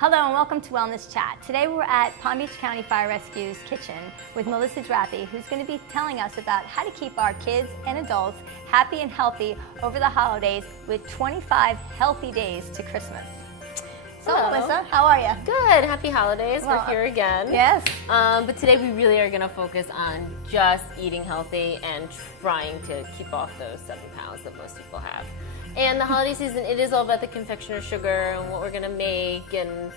Hello and welcome to Wellness Chat. Today we're at Palm Beach County Fire Rescue's kitchen with Melissa Drappi, who's going to be telling us about how to keep our kids and adults happy and healthy over the holidays with 25 healthy days to Christmas. So Hello. Melissa, how are you? Good. Happy holidays. Well, We're here again. Yes. But today we really are going to focus on just eating healthy and trying to keep off those 7 pounds that most people have. And the holiday season, it is all about the confectioner sugar and what we're going to make and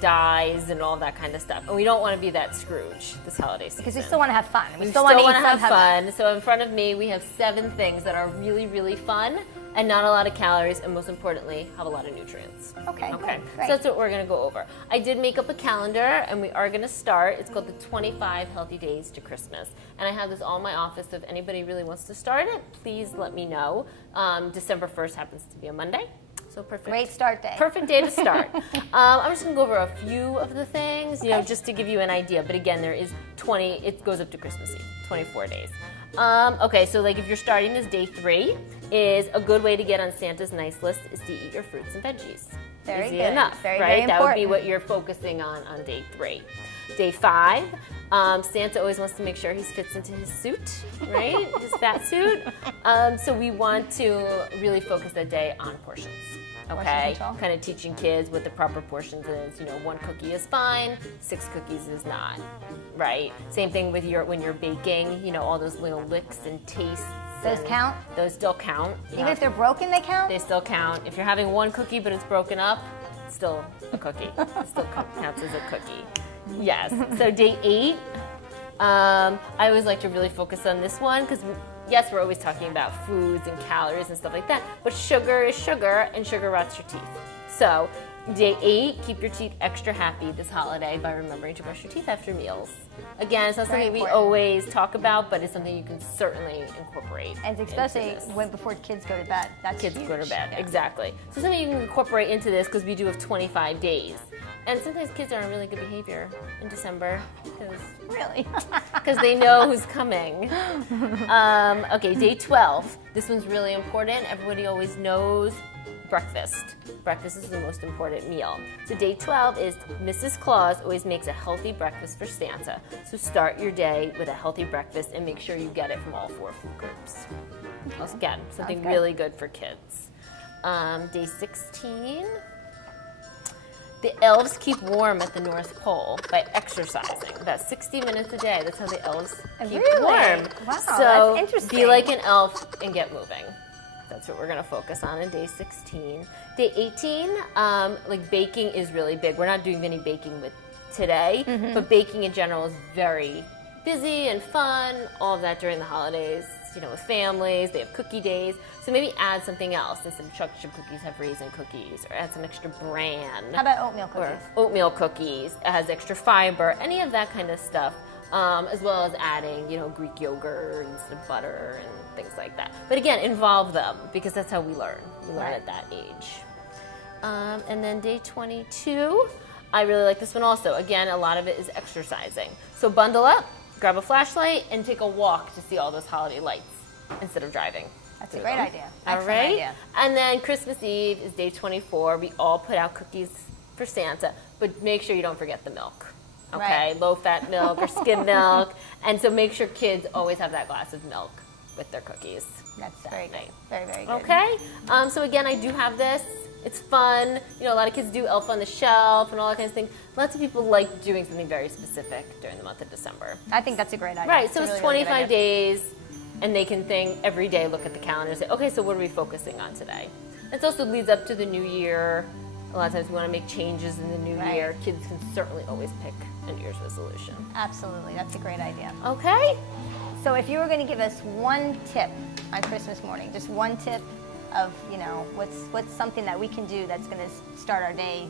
dyes and all that kind of stuff. And we don't want to be that Scrooge this holiday season. Because we still want to have fun. We still want to have fun. So in front of me, we have 7 things that are really, really fun and not a lot of calories, and most importantly, have a lot of nutrients. Okay. Okay. Good. So Great. that's what we're going to go over. I did make up a calendar, and we are going to start. It's called the 25 Healthy Days to Christmas. And I have this all in my office. So if anybody really wants to start it, please let me know. December 1st happens to be a Monday. So perfect. Great start day. Perfect day to start. I'm just going to go over a few of the things, you know, just to give you an idea. But again, there is 20, it goes up to Christmas Eve, 24 days. Okay, so like if you're starting this day 3, is a good way to get on Santa's nice list is to eat your fruits and veggies. Very Easy good. enough, Very, right? very That would be important. what you're focusing on day 3. Day 5, Santa always wants to make sure he fits into his suit, right? His fat suit. So we want to really focus that day on portions. Okay, control. kind of teaching kids what the proper portions is. You know, 1 cookie is fine, 6 cookies is not, right? Same thing with when you're baking. You know, all those little licks and tastes. Those and count? Those still count. Even if they're broken, they count? They still count. If you're having 1 cookie but it's broken up, it's still a cookie. It still counts as a cookie. Yes. So day 8, I always like to really focus on this one because yes, we're always talking about foods and calories and stuff like that, but sugar is sugar and sugar rots your teeth. So day 8, keep your teeth extra happy this holiday by remembering to brush your teeth after meals. Again, it's not Very something we important. always talk about, but it's something you can certainly incorporate. And into especially this. before kids go to bed. That's Kids huge. go to bed, Yeah. exactly. So something you can incorporate into this because we do have 25 days. And sometimes kids are in really good behavior in December Really? because they know who's coming. Okay, day 12. This one's really important. Everybody always knows breakfast. Breakfast is the most important meal. So day 12 is Mrs. Claus always makes a healthy breakfast for Santa. So start your day with a healthy breakfast and make sure you get it from all 4 food groups. Once again, something Sounds good. really good for kids. Day 16. The elves keep warm at the North Pole by exercising about 60 minutes a day. That's how the elves keep Really? warm. Wow, So that's interesting. be like an elf and get moving. That's what we're going to focus on in day 16. Day 18, like baking is really big. We're not doing any baking with today, but baking in general is very busy and fun. All of that during the holidays, you know, with families. They have cookie days. So maybe add something else. Instead of chocolate chip cookies, have raisin cookies, or add some extra bran. How about oatmeal Or cookies? oatmeal cookies. It has extra fiber, any of that kind of stuff, as well as adding, you know, Greek yogurt instead of butter and things like that. But again, involve them because that's how we learn. We learn Right. at that age. And then day 22, I really like this one also. Again, a lot of it is exercising. So bundle up, grab a flashlight, and take a walk to see all those holiday lights instead of driving. That's a through great them. idea. All Excellent right. idea. And then Christmas Eve is day 24. We all put out cookies for Santa, but make sure you don't forget the milk. Okay, Right. low-fat milk or skim milk, and so make sure kids always have that glass of milk with their cookies. That's very good. night. Very, very good. Okay. So again, I do have this. It's fun. You know, a lot of kids do Elf on the Shelf and all that kind of thing. Lots of people like doing something very specific during the month of December. I think that's a great idea. Right, so a it's really, really good 25 idea. days, and they can think every day, look at the calendar and say, okay, so what are we focusing on today? It also leads up to the new year. A lot of times we want to make changes in the new Right. year. Kids can certainly always pick a New Year's resolution. Absolutely. That's a great idea. Okay? So if you were going to give us one tip on Christmas morning, just one tip of, you know, what's something that we can do that's going to start our day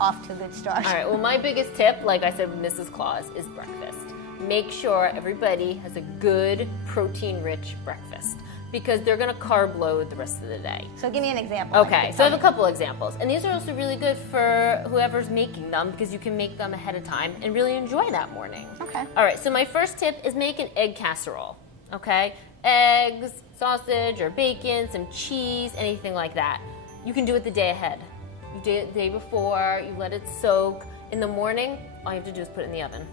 off to a good start. All right, well, my biggest tip, like I said with Mrs. Claus, is breakfast. Make sure everybody has a good protein-rich breakfast because they're going to carb load the rest of the day. So give me an example. Okay, so I have a couple examples. And these are also really good for whoever's making them because you can make them ahead of time and really enjoy that morning. Okay. All right, so my first tip is make an egg casserole. Okay? Eggs, sausage, or bacon, some cheese, anything like that. You can do it the day ahead. You do it the day before, you let it soak. In the morning, all you have to do is put it in the oven.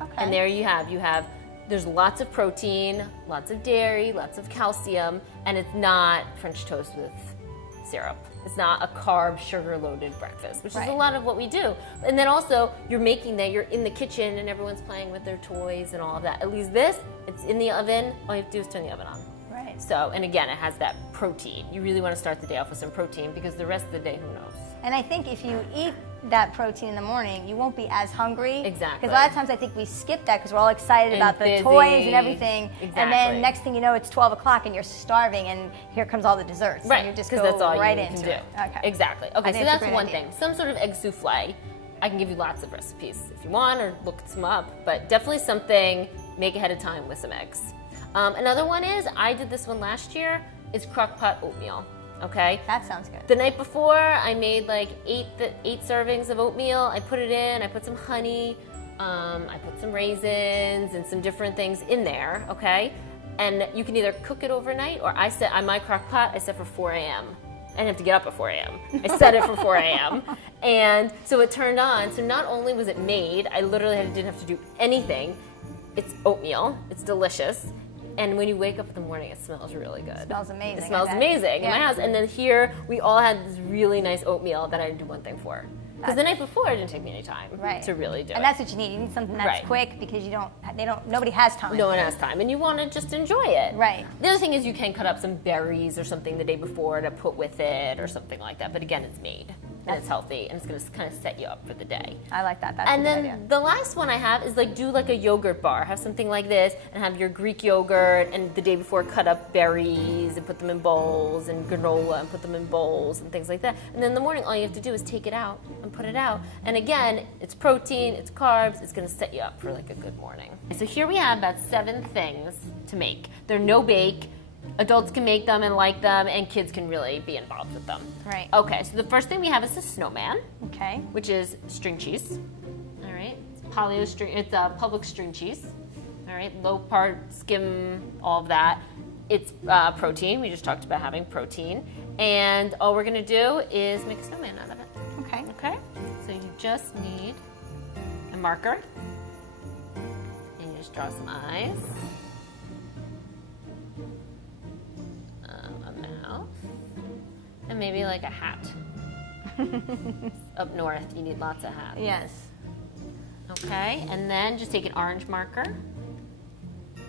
Okay. And there you have, there's lots of protein, lots of dairy, lots of calcium, and it's not French toast with syrup. It's not a carb, sugar-loaded breakfast, which is a lot of what we do. And then also, you're making that, you're in the kitchen, and everyone's playing with their toys and all of that. At least this, it's in the oven, all you have to do is turn the oven on. Right. So, and again, it has that protein. You really want to start the day off with some protein because the rest of the day, who knows? And I think if you eat that protein in the morning, you won't be as hungry. Exactly. Because a lot of times I think we skip that because we're all excited And about the busy. toys and everything. Exactly. And then next thing you know, it's 12 o'clock and you're starving and here comes all the desserts. Right, And you just because go that's all right you into can do. it. Okay. Exactly. Okay, think so it's a that's great one idea. thing. Some sort of egg souffle. I can give you lots of recipes if you want, or look some up. But definitely something, make ahead of time with some eggs. Another one is, I did this one last year, is crock-pot oatmeal. Okay? That sounds good. The night before, I made like eight servings of oatmeal. I put it in, I put some honey, I put some raisins and some different things in there, okay? And you can either cook it overnight, or I set on my crock pot, I set for 4 a.m. I didn't have to get up at 4 a.m. I set it for 4 a.m. And so it turned on. So not only was it made, I literally didn't have to do anything. It's oatmeal, it's delicious. And when you wake up in the morning, it smells really good. It smells amazing. It smells amazing in my house. And then here, we all had this really nice oatmeal that I didn't do one thing for. Because the night before, it didn't take me any time to really do it. And that's what you need. You need something that's quick because nobody has time. No one has time. And you want to just enjoy it. Right. The other thing is you can cut up some berries or something the day before to put with it or something like that. But again, it's made. And it's healthy, and it's going to kind of set you up for the day. I like that. That's and a then good idea. the last one I have is do like a yogurt bar. Have something like this, and have your Greek yogurt, and the day before cut up berries and put them in bowls, and granola and put them in bowls and things like that. And then in the morning, all you have to do is take it out and put it out. And again, it's protein, it's carbs, it's going to set you up for like a good morning. So here we have about 7 things to make. They're no bake. Adults can make them and like them, and kids can really be involved with them. Right. Okay, so the first thing we have is a snowman, Okay. which is string cheese. All right, it's Publix string cheese. All right, low part, skim, all of that. It's protein. We just talked about having protein, and all we're gonna do is make a snowman out of it. Okay. Okay, so you just need a marker, and you just draw some eyes. A mouth, and maybe like a hat. Up north, you need lots of hats. Yes. Okay, and then just take an orange marker.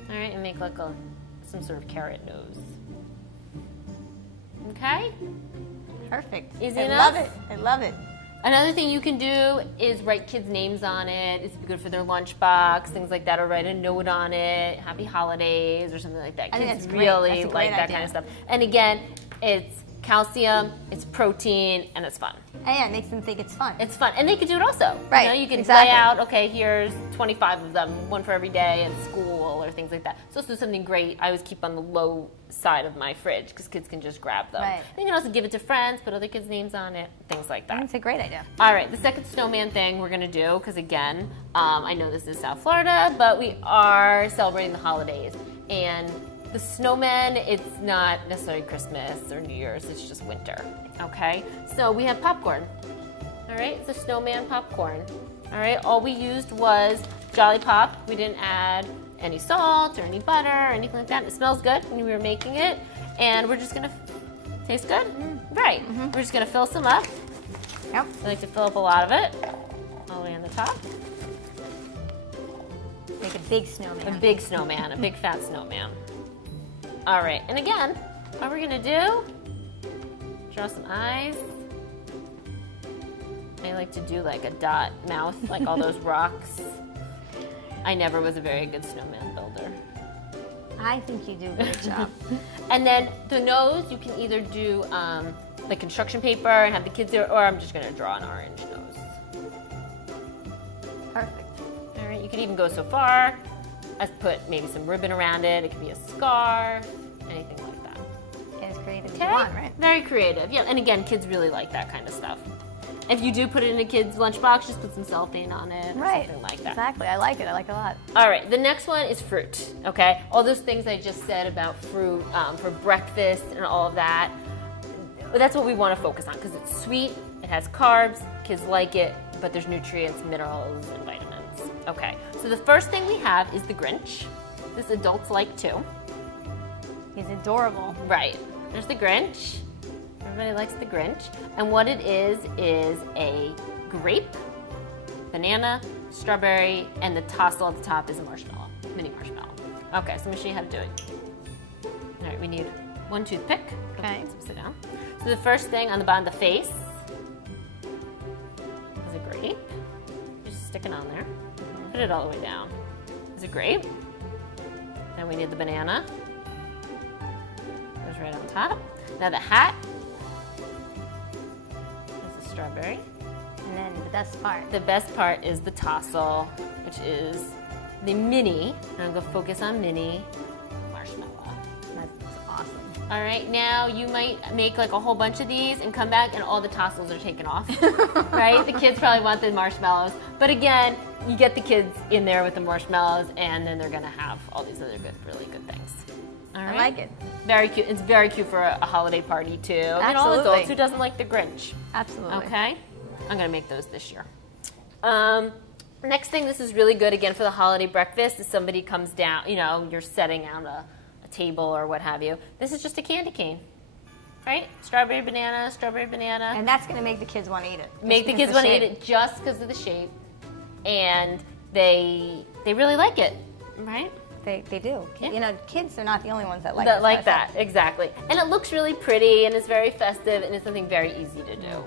All right, and make like some sort of carrot nose. Okay? Perfect. Easy I enough? love it. I love it. Another thing you can do is write kids' names on it. It's good for their lunchbox, things like that, or write a note on it, happy holidays, or something like that. I think Kids that's great. really That's a like great that idea. kind of stuff. And again, it's calcium, it's protein, and it's fun. And yeah, it makes them think it's fun. It's fun. And they could do it also. Right, You know, you can exactly. lay out, okay, here's 25 of them, one for every day at school or things like that. So this is something great I always keep on the low side of my fridge because kids can just grab them. Right. You can also give it to friends, put other kids' names on it, things like that. It's a great idea. All right, the second snowman thing we're gonna do, because again, I know this is South Florida, but we are celebrating the holidays. And the snowman, it's not necessarily Christmas or New Year's, it's just winter, okay? So we have popcorn, all right? It's a snowman popcorn, all right? All we used was Jolly Pop. We didn't add any salt or any butter or anything like that. It smells good when we were making it. And we're just gonna, taste good? Right, we're just gonna fill some up. Yep. I like to fill up a lot of it, all the way on the top. Make a big snowman. A big snowman, a big fat snowman. All right, and again, what we're gonna do, draw some eyes. I like to do like a dot mouth, like all those rocks. I never was a very good snowman builder. I think you do a great job. And then the nose, you can either do like construction paper and have the kids do it, or I'm just gonna draw an orange nose. Perfect. All right, you could even go so far as put maybe some ribbon around it. It could be a scarf, anything like that. Get as creative as Okay? you want, right? Very creative. Yeah, and again, kids really like that kind of stuff. If you do put it in a kid's lunchbox, just put some cellophane on it or Right. something like that. Exactly. I like it. I like it a lot. All right, the next one is fruit, okay? All those things I just said about fruit for breakfast and all of that, that's what we want to focus on because it's sweet, it It has carbs, kids like it, but there's nutrients, minerals, and vitamins. Okay, so the first thing we have is the Grinch. This adults like too. He's adorable. Right, there's the Grinch. Everybody likes the Grinch. And what it is a grape, banana, strawberry, and the tassel at the top is a marshmallow, mini marshmallow. Okay, so let me show you how to do it. All right, we need one toothpick. Okay. So sit down. So the first thing on the bottom of the face is a grape. Just stick it on there. Put it all the way down. Is a grape. Then we need the banana. Goes right on top. Now the hat is the strawberry. And then the best part. The best part is the tassel, which is the mini. And I'm gonna focus on mini marshmallow. That's awesome. All right, now you might make like a whole bunch of these and come back and all the tassels are taken off, right? The kids probably want the marshmallows. But again, you get the kids in there with the marshmallows and then they're gonna have all these other good, really good things. All right? I like it. Very cute. It's very cute for a holiday party too. And all Absolutely. adults, who doesn't like the Grinch? Absolutely. Okay, I'm gonna make those this year. Next thing, this is really good again for the holiday breakfast. If somebody comes down, you know, you're setting out a table or what have you. This is just a candy cane, right? Strawberry banana, And that's going to make the kids want to eat it. Make the kids want to eat it just because of the shape, and they really like it, right? They do. Yeah. You know, kids are not the only ones that like That this like kind of that, exactly. And it looks really pretty, and it's very festive, and it's something very easy to do,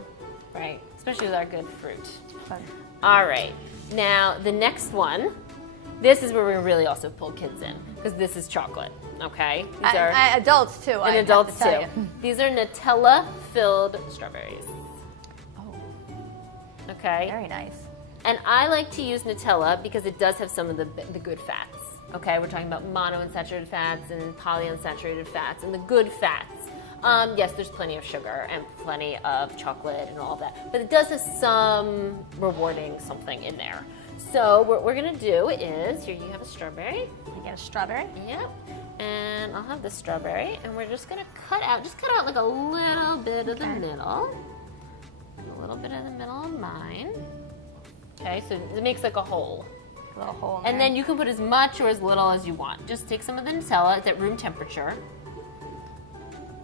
right? Especially with our good fruit. stuff. All right, now the next one, this is where we really also pull kids in, because this is chocolate, okay? These are, Adults too. and adults too. These are Nutella-filled strawberries. Oh, Okay? very nice. And I like to use Nutella because it does have some of the good fats. Okay, we're talking about monounsaturated fats and polyunsaturated fats and the good fats. Yes, there's plenty of sugar and plenty of chocolate and all of that, but it does have some rewarding something in there. So what we're gonna do is, here you have a strawberry. You get a strawberry. Yep. And I'll have the strawberry, and we're just gonna cut out like a little bit of the middle. A little bit of the middle of mine. Okay, so it makes like a hole. A little hole in And there. then you can put as much or as little as you want. Just take some of the Nutella, it's at room temperature,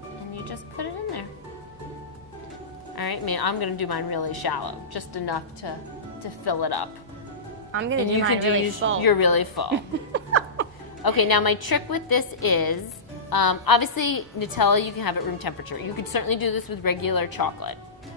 and you just put it in there. All right, I'm gonna do mine really shallow, just enough to fill it up. I'm gonna And do you mine can really full. You're really full. Okay, now my trick with this is, obviously Nutella, you can have at room temperature. You could certainly do this with regular chocolate,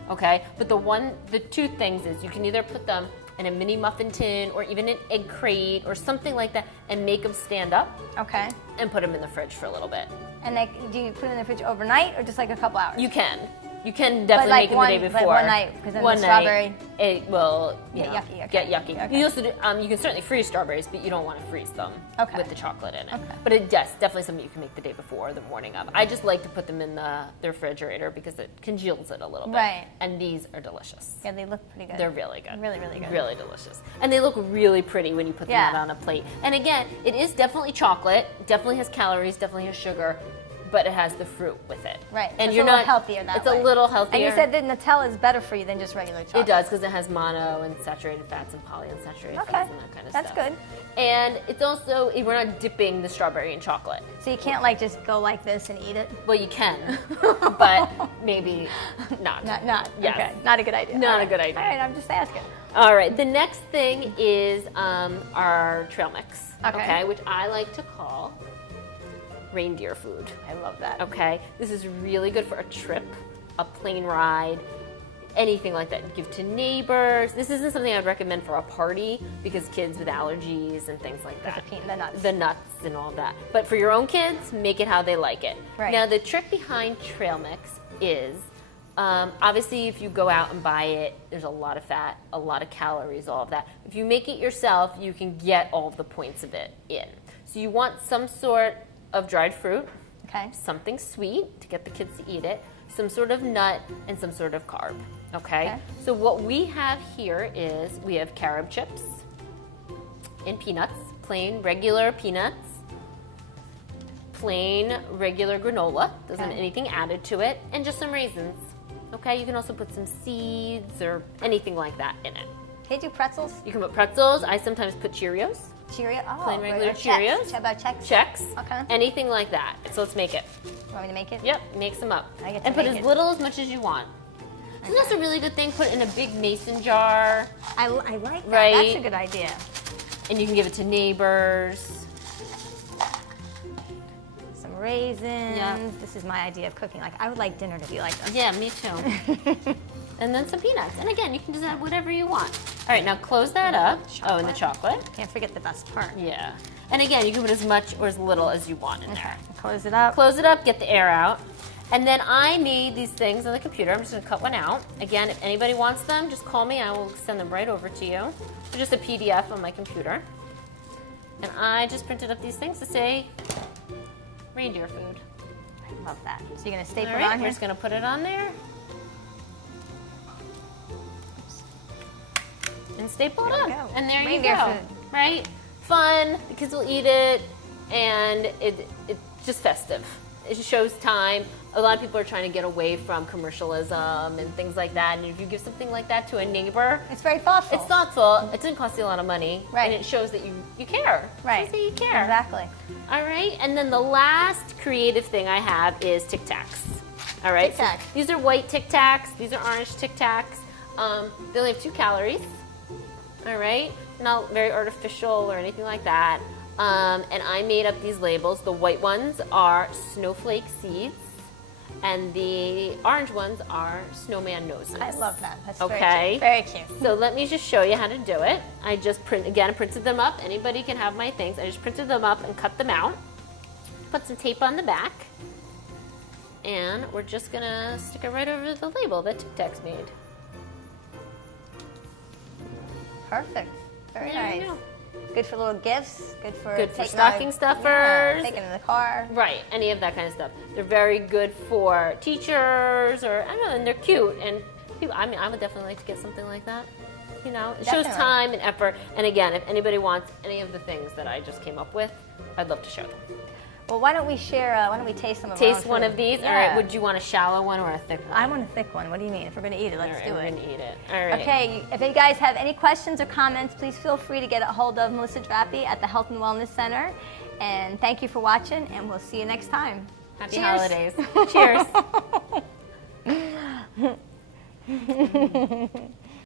okay? But the two things is you can either put them in a mini muffin tin or even an egg crate or something like that and make them stand up Okay. and put them in the fridge for a little bit. And do you put it in the fridge overnight or just like a couple hours? You can. You can definitely like make one- it the day but before. one night, because then the One strawberry- night, it will Get yucky, okay. get yucky. Okay. You also you can certainly freeze strawberries, but you don't want to freeze them Okay. with the chocolate in it. Okay. But yes, definitely something you can make the day before or the morning of. I just like to put them in the refrigerator because it congeals it a little bit. Right. And these are delicious. Yeah, they look pretty good. They're really good. Really, really good. Really delicious. And they look really pretty when you put them Yeah. out on a plate. And again, it is definitely chocolate, definitely has calories, definitely has sugar, but it has the fruit with it. Right. So And it's you're a little not healthier that It's way. a little healthier. And you said that Nutella is better for you than just regular chocolate. It does because it has mono and saturated fats and polyunsaturated Okay. fats and that kind of That's stuff. good. And it's also, we're not dipping the strawberry in chocolate. So you can't like just go like this and eat it? Well, you can, but maybe not. Not. Yes. Okay. Not a good idea. Not All a right. good idea. All right, I'm just asking. All right, the next thing is our trail mix, Okay. which I like to call reindeer food. I love that. Okay, this is really good for a trip, a plane ride, anything like that. Give to neighbors. This isn't something I'd recommend for a party because kids with allergies and things like that. The nuts. The nuts and all that. But for your own kids, make it how they like it. Right. Now, the trick behind trail mix is obviously if you go out and buy it, there's a lot of fat, a lot of calories, all of that. If you make it yourself, you can get all of the points of it in. So you want some sort of dried fruit, Okay. something sweet to get the kids to eat it, some sort of nut, and some sort of carb. Okay? So what we have here is we have carob chips and peanuts, plain regular peanuts, plain regular granola, doesn't have anything added to it, and just some raisins. Okay, you can also put some seeds or anything like that in it. Can you do pretzels? You can put pretzels. I sometimes put Cheerios, Cheerio? Oh, plain regular or Chex. Cheerios. How about Chex? Chex, Okay. anything like that. So let's make it. Want me to make it? Yep, mix them up. I get to And put make as it. little as much as you want. So that's a really good thing. Put it in a big mason jar, I like that. Right. That's a good idea. and you can give it to neighbors. Some raisins. Yeah. This is my idea of cooking. Like, I would like dinner to be like this. Yeah, me too. And then some peanuts. And again, you can just add whatever you want. All right, now close that up. Oh, and the chocolate. Can't forget the best part. Yeah. And again, you can put as much or as little as you want in there. Close it up. Close it up, get the air out. And then I made these things on the computer. I'm just gonna cut one out. Again, if anybody wants them, just call me. I will send them right over to you. They're just a PDF on my computer. And I just printed up these things to say reindeer food. I love that. So you're gonna staple All it right, on we're here? just gonna put it on there. And staple it There on. we go. And there Reindeer you go. food. Right? Fun, the kids will eat it, and it's just festive. It just shows time. A lot of people are trying to get away from commercialism and things like that. And if you give something like that to a neighbor, It's very thoughtful. it's thoughtful. It didn't cost you a lot of money. Right. And it shows that you care. Right. It shows that you care. Exactly. All right. And then the last creative thing I have is Tic Tacs. All right. Tic Tacs. So these are white Tic Tacs. These are orange Tic Tacs. They only have 2 calories. All right. Not very artificial or anything like that. And I made up these labels. The white ones are snowflake seeds, and the orange ones are snowman noses. I love that. That's Okay. very cute. Very cute. So let me just show you how to do it. I just printed them up. Anybody can have my things. I just printed them up and cut them out. Put some tape on the back. And we're just gonna stick it right over the label that Tic Tacs made. Perfect. Very There you nice. go. Good for little gifts. Good for Good for taking stocking out- stuffers. Yeah, taking in the car. Right, any of that kind of stuff. They're very good for teachers, or I don't know, and they're cute. And people, I mean, I would definitely like to get something like that. You know, it shows Definitely. time and effort. And again, if anybody wants any of the things that I just came up with, I'd love to show them. Well, why don't we share? Why don't we taste some of our Taste own one food? of these. Yeah. All right. Would you want a shallow one or a thick one? I want a thick one. What do you mean? If we're going to eat it, let's All right, do we're it. gonna eat it. All right. Okay, if you guys have any questions or comments, please feel free to get a hold of Melissa Drappi at the Health and Wellness Center. And thank you for watching, and we'll see you next time. Happy Cheers. holidays. Cheers.